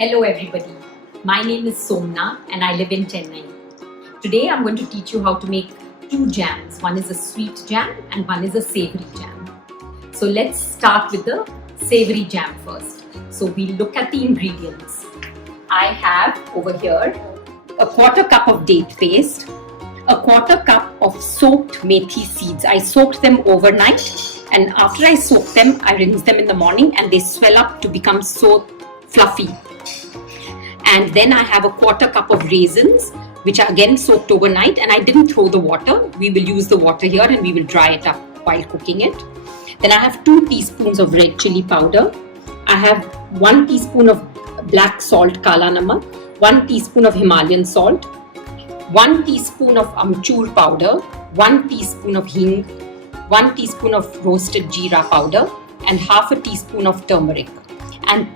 Hello everybody, my name is Somna and I live in Chennai. Today I'm going to teach you how to make two jams. One is a sweet jam and one is a savory jam. So let's start with the savory jam first. So we'll look at the ingredients. I have over here a quarter cup of date paste, a quarter cup of soaked methi seeds. I soaked them overnight, and after I soak them, I rinse them in the morning and they swell up to become so fluffy. And then I have a quarter cup of raisins, which are again soaked overnight, and I didn't throw the water. We will use the water here and we will dry it up while cooking it. Then I have 2 teaspoons of red chili powder. I have 1 teaspoon of black salt, kala namak, 1 teaspoon of Himalayan salt, 1 teaspoon of amchur powder, 1 teaspoon of hing, 1 teaspoon of roasted jeera powder, and half a teaspoon of turmeric, and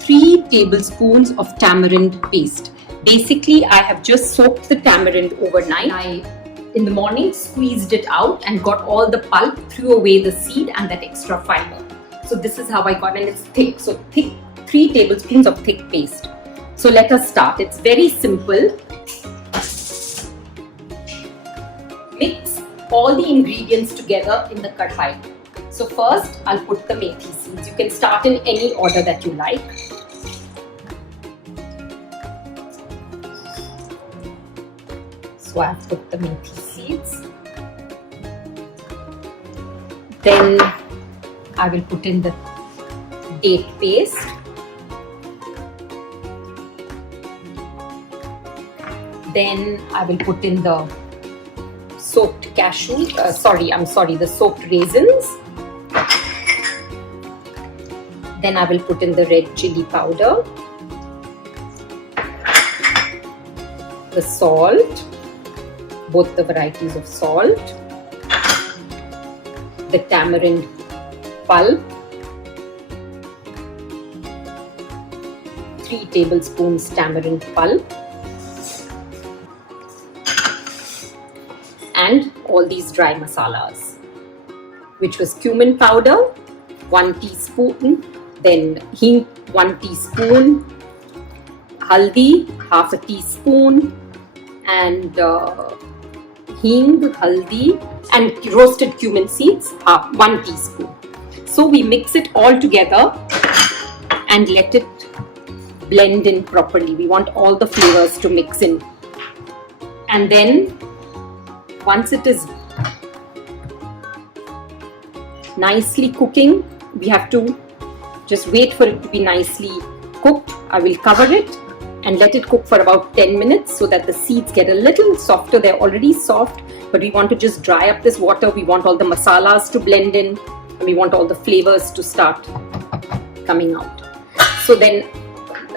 3 tablespoons of tamarind paste. Basically, I have just soaked the tamarind overnight. I, in the morning, squeezed it out and got all the pulp, threw away the seed and that extra fiber. So this is how I got, and it's thick. So thick, 3 tablespoons of thick paste. So let us start. It's very simple. Mix all the ingredients together in the kadhai. So first, I'll put the methi seeds. You can start in any order that you like. So I've put the methi seeds. Then I will put in the date paste. Then I will put in the soaked cashew, the soaked raisins. Then I will put in the red chili powder, the salt, both the varieties of salt, the tamarind pulp, 3 tablespoons tamarind pulp, and all these dry masalas, which was cumin powder, 1 teaspoon, then hing, 1 teaspoon, haldi, half a teaspoon, and hing, haldi, and roasted cumin seeds, 1 teaspoon. So we mix it all together and let it blend in properly. We want all the flavors to mix in. And then once it is nicely cooking, we have to just wait for it to be nicely cooked. I will cover it and let it cook for about 10 minutes so that the seeds get a little softer. They're already soft, but we want to just dry up this water. We want all the masalas to blend in, and we want all the flavors to start coming out. So then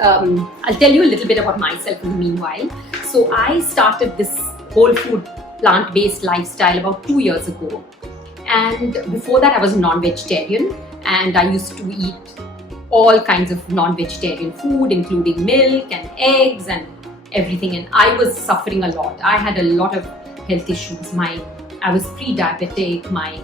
I'll tell you a little bit about myself in the meanwhile. So I started this whole food plant-based lifestyle about 2 years ago, and before that I was a non-vegetarian, and I used to eat all kinds of non-vegetarian food, including milk and eggs and everything, and I was suffering a lot. I had a lot of health issues. I was pre-diabetic, my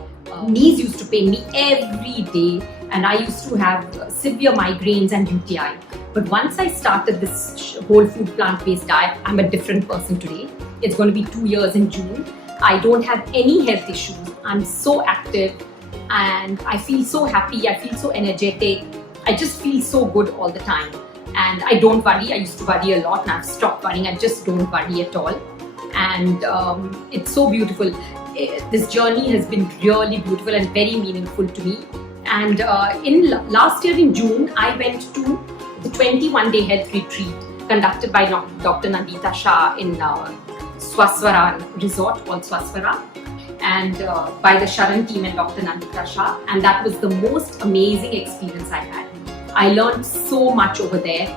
knees used to pain me every day, and I used to have severe migraines and UTI. But once I started this whole food plant-based diet, I'm a different person today. It's going to be 2 years in June. I don't have any health issues. I'm so active and I feel so happy. I feel so energetic. I just feel so good all the time. And I don't worry. I used to worry a lot and I've stopped worrying. I just don't worry at all. And it's so beautiful. This journey has been really beautiful and very meaningful to me. And last year in June, I went to the 21-day health retreat conducted by Dr. Nandita Shah in Swaswara resort called Swaswara, and by the Sharan team and Dr. Nandita Shah, and that was the most amazing experience I had. I learned so much over there.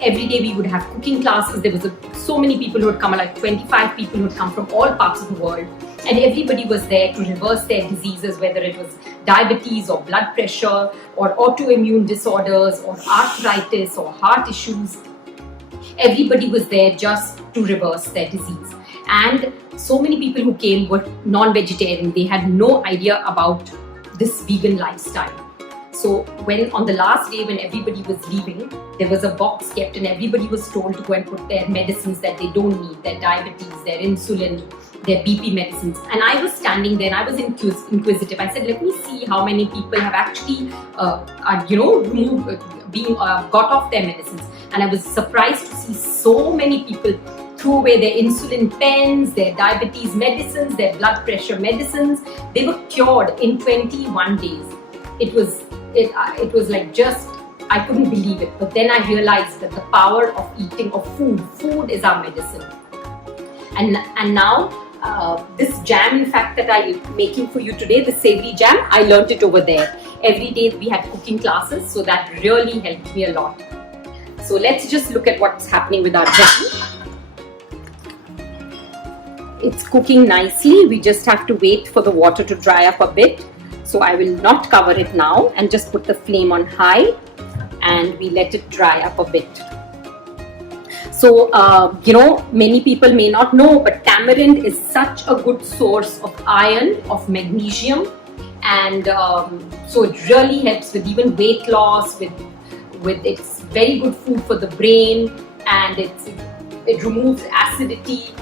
Every day we would have cooking classes. There was so many people who would come, like 25 people who would come from all parts of the world, and everybody was there to reverse their diseases, whether it was diabetes or blood pressure or autoimmune disorders or arthritis or heart issues. Everybody was there just to reverse their disease. And so many people who came were non-vegetarian. They had no idea about this vegan lifestyle. So when on the last day when everybody was leaving, there was a box kept and everybody was told to go and put their medicines that they don't need, their diabetes, their insulin, their BP medicines. And I was standing there and I was inquisitive. I said, let me see how many people have actually, got off their medicines. And I was surprised to see so many people threw away their insulin pens, their diabetes medicines, their blood pressure medicines. They were cured in 21 days. It was like just, I couldn't believe it. But then I realized that the power of eating of food is our medicine. And now this jam, in fact, that I'm making for you today, the savory jam, I learned it over there. Every day we had cooking classes, so that really helped me a lot. So let's just look at what's happening with our jam. It's cooking nicely. We just have to wait for the water to dry up a bit. So I will not cover it now and just put the flame on high and we let it dry up a bit. So, many people may not know, but tamarind is such a good source of iron, of magnesium, and so it really helps with even weight loss. With it's very good food for the brain, and it removes acidity.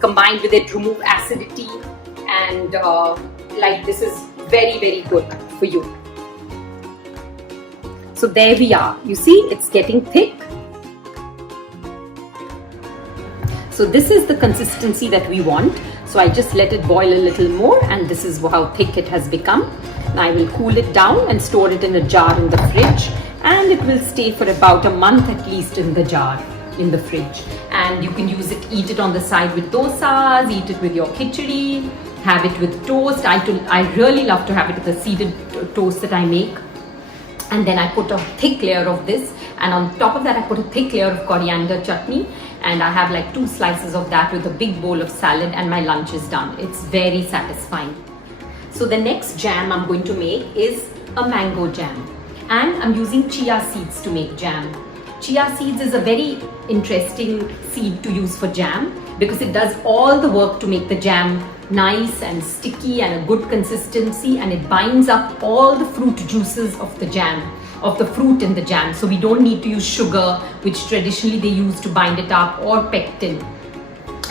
Combined with it, remove acidity, and this is very, very good for you. So there we are. You see, it's getting thick. So this is the consistency that we want. So I just let it boil a little more, and this is how thick it has become. Now I will cool it down and store it in a jar in the fridge, and it will stay for about a month at least in the jar in the fridge. And you can use it, eat it on the side with dosas, eat it with your khichdi, have it with toast. I really love to have it with the seeded toast that I make. And then I put a thick layer of this, and on top of that I put a thick layer of coriander chutney, and I have like 2 slices of that with a big bowl of salad, and my lunch is done. It's very satisfying. So the next jam I'm going to make is a mango jam, and I'm using chia seeds to make jam. Chia seeds is a very interesting seed to use for jam because it does all the work to make the jam nice and sticky and a good consistency, and it binds up all the fruit juices of the jam, of the fruit in the jam. So we don't need to use sugar, which traditionally they use to bind it up, or pectin.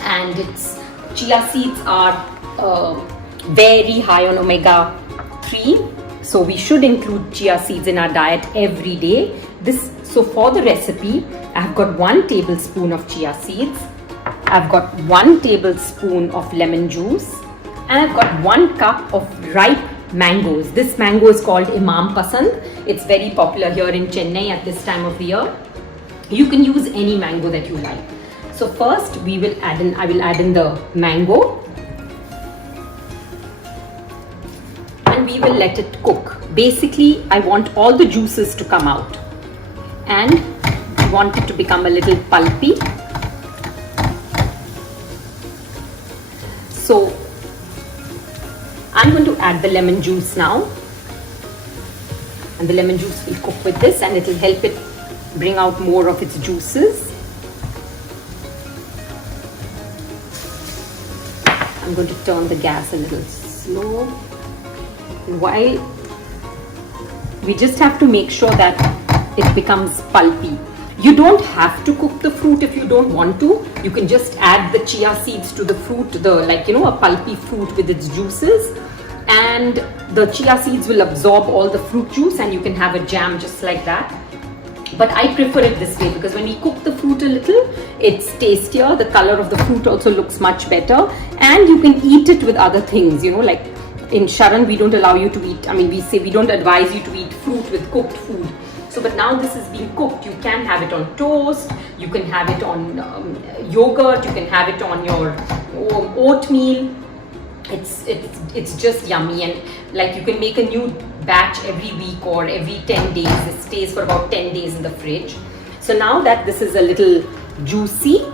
And chia seeds are very high on omega-3, so we should include chia seeds in our diet every day. So for the recipe, I've got 1 tablespoon of chia seeds, I've got 1 tablespoon of lemon juice, and I've got 1 cup of ripe mangoes. This mango is called Imam Pasand. It's very popular here in Chennai at this time of the year. You can use any mango that you like. So first I will add in the mango, and we will let it cook. Basically, I want all the juices to come out, and I want it to become a little pulpy. So I'm going to add the lemon juice now, and the lemon juice will cook with this, and it will help it bring out more of its juices. I'm going to turn the gas a little slow. While we just have to make sure that it becomes pulpy. You don't have to cook the fruit if you don't want to. You can just add the chia seeds to the fruit, a pulpy fruit with its juices, and the chia seeds will absorb all the fruit juice, and you can have a jam just like that. But I prefer it this way because when we cook the fruit a little, it's tastier. The color of the fruit also looks much better, and you can eat it with other things. Like in Sharan, we don't allow you to eat. We say we don't advise you to eat fruit with cooked food. So, but now this is being cooked. You can have it on toast, you can have it on yogurt, you can have it on your oatmeal. It's just yummy, and like you can make a new batch every week or every 10 days. It stays for about 10 days in the fridge. So now that this is a little juicy,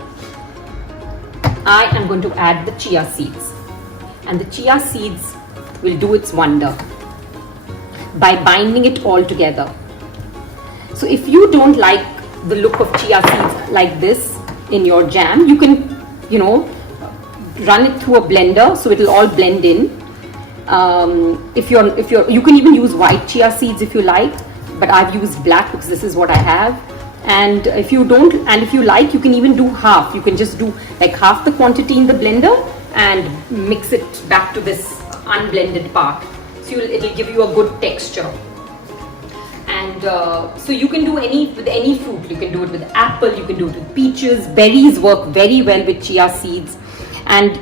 I am going to add the chia seeds, and the chia seeds will do its wonder by binding it all together. So if you don't like the look of chia seeds like this in your jam, you can, run it through a blender so it will all blend in. If you're, you can even use white chia seeds if you like, but I've used black because this is what I have. And if you don't, and if you like, you can even do half. You can just do like half the quantity in the blender and mix it back to this unblended part. So it'll give you a good texture. And so you can do with any fruit. You can do it with apple, you can do it with peaches. Berries work very well with chia seeds. And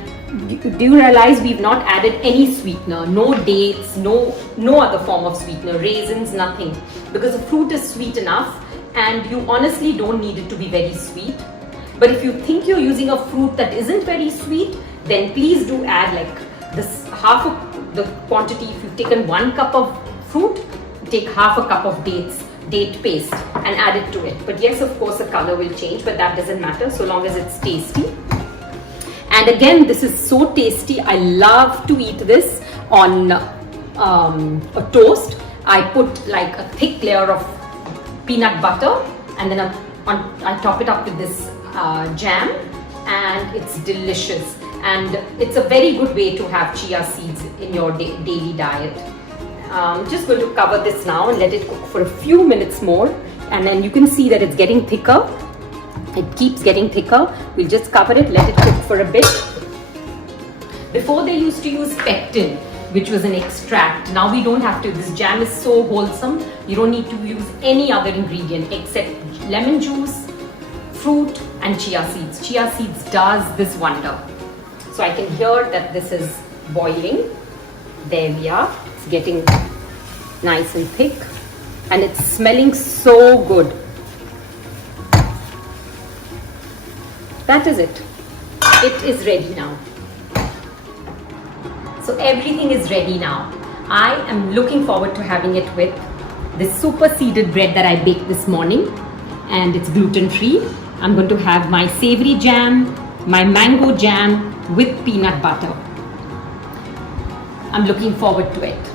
do you realize we've not added any sweetener? No dates, no other form of sweetener, raisins, nothing. Because the fruit is sweet enough and you honestly don't need it to be very sweet. But if you think you're using a fruit that isn't very sweet, then please do add like this half of the quantity. If you've taken 1 cup of fruit, take half a cup of date paste and add it to it. But yes, of course, the color will change, but that doesn't matter so long as it's tasty. And again, this is so tasty. I love to eat this on a toast. I put like a thick layer of peanut butter and then I top it up with this jam, and it's delicious. And it's a very good way to have chia seeds in your daily diet. Just going to cover this now and let it cook for a few minutes more, and then you can see that it's getting thicker. It keeps getting thicker. We'll just cover it, let it cook for a bit. Before they used to use pectin, which was an extract. Now we don't have to. This jam is so wholesome. You don't need to use any other ingredient except lemon juice, fruit and chia seeds. Chia seeds does this wonder. So I can hear that this is boiling. There we are. It's getting nice and thick and it's smelling so good. That is it. It is ready now. So everything is ready now. I am looking forward to having it with this super seeded bread that I baked this morning, and it's gluten free. I'm going to have my savory jam, my mango jam with peanut butter. I'm looking forward to it.